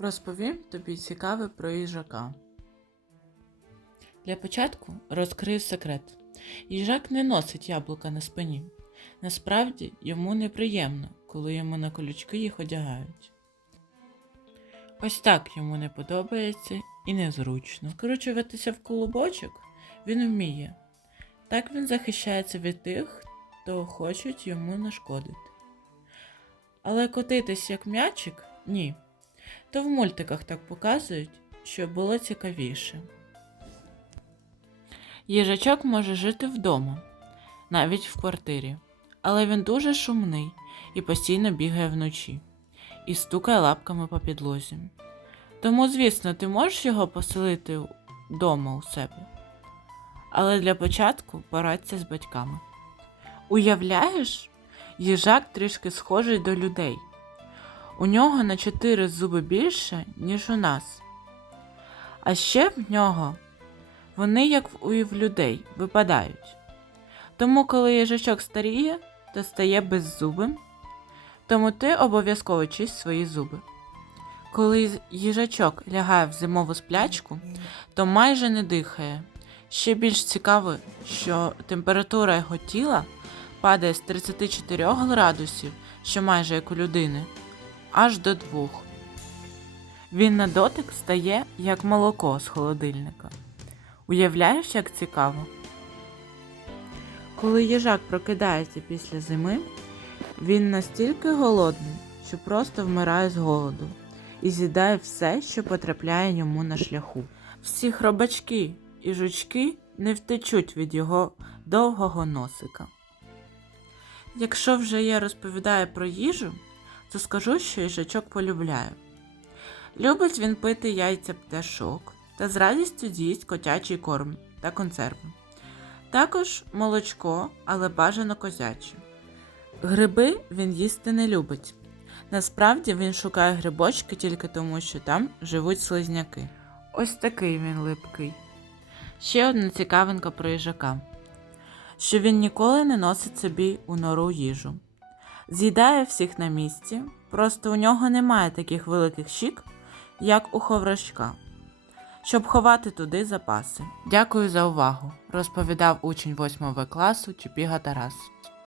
Розповім тобі цікаве про їжака. Для початку розкрию секрет. Їжак не носить яблука на спині. Насправді йому неприємно, коли йому на колючки їх одягають. Ось так йому не подобається і незручно. Скручуватися в колобочок він вміє. Так він захищається від тих, хто хочуть йому нашкодити. Але котитись як м'ячик ні. То в мультиках так показують, щоб було цікавіше. Їжачок може жити вдома, навіть в квартирі, але він дуже шумний і постійно бігає вночі і стукає лапками по підлозі. Тому, звісно, ти можеш його поселити вдома у себе. Але для початку порадься з батьками. Уявляєш, їжак трішки схожий до людей. У нього на 4 зуби більше, ніж у нас. А ще в нього вони, як і в людей, випадають. Тому, коли їжачок старіє та стає беззубим, тому ти обов'язково чисть свої зуби. Коли їжачок лягає в зимову сплячку, то майже не дихає. Ще більш цікаво, що температура його тіла падає з 34 градусів, що майже як у людини, аж до 2. Він на дотик стає як молоко з холодильника. Уявляєш, як цікаво? Коли їжак прокидається після зими, він настільки голодний, що просто вмирає з голоду і з'їдає все, що потрапляє йому на шляху. Всі хробачки і жучки не втечуть від його довгого носика. Якщо вже я розповідаю про їжу, то скажу, що їжачок полюбляє. Любить він пити яйця пташок та з радістю з'їсть котячий корм та консерви. Також молочко, але бажано козяче. Гриби він їсти не любить. Насправді він шукає грибочки тільки тому, що там живуть слизняки. Ось такий він липкий. Ще одна цікавинка про їжака, що він ніколи не носить собі у нору їжу. З'їдає всіх на місці, просто у нього немає таких великих щік, як у ховрашка, щоб ховати туди запаси. Дякую за увагу, розповідав учень 8 класу Чупіга Тарас.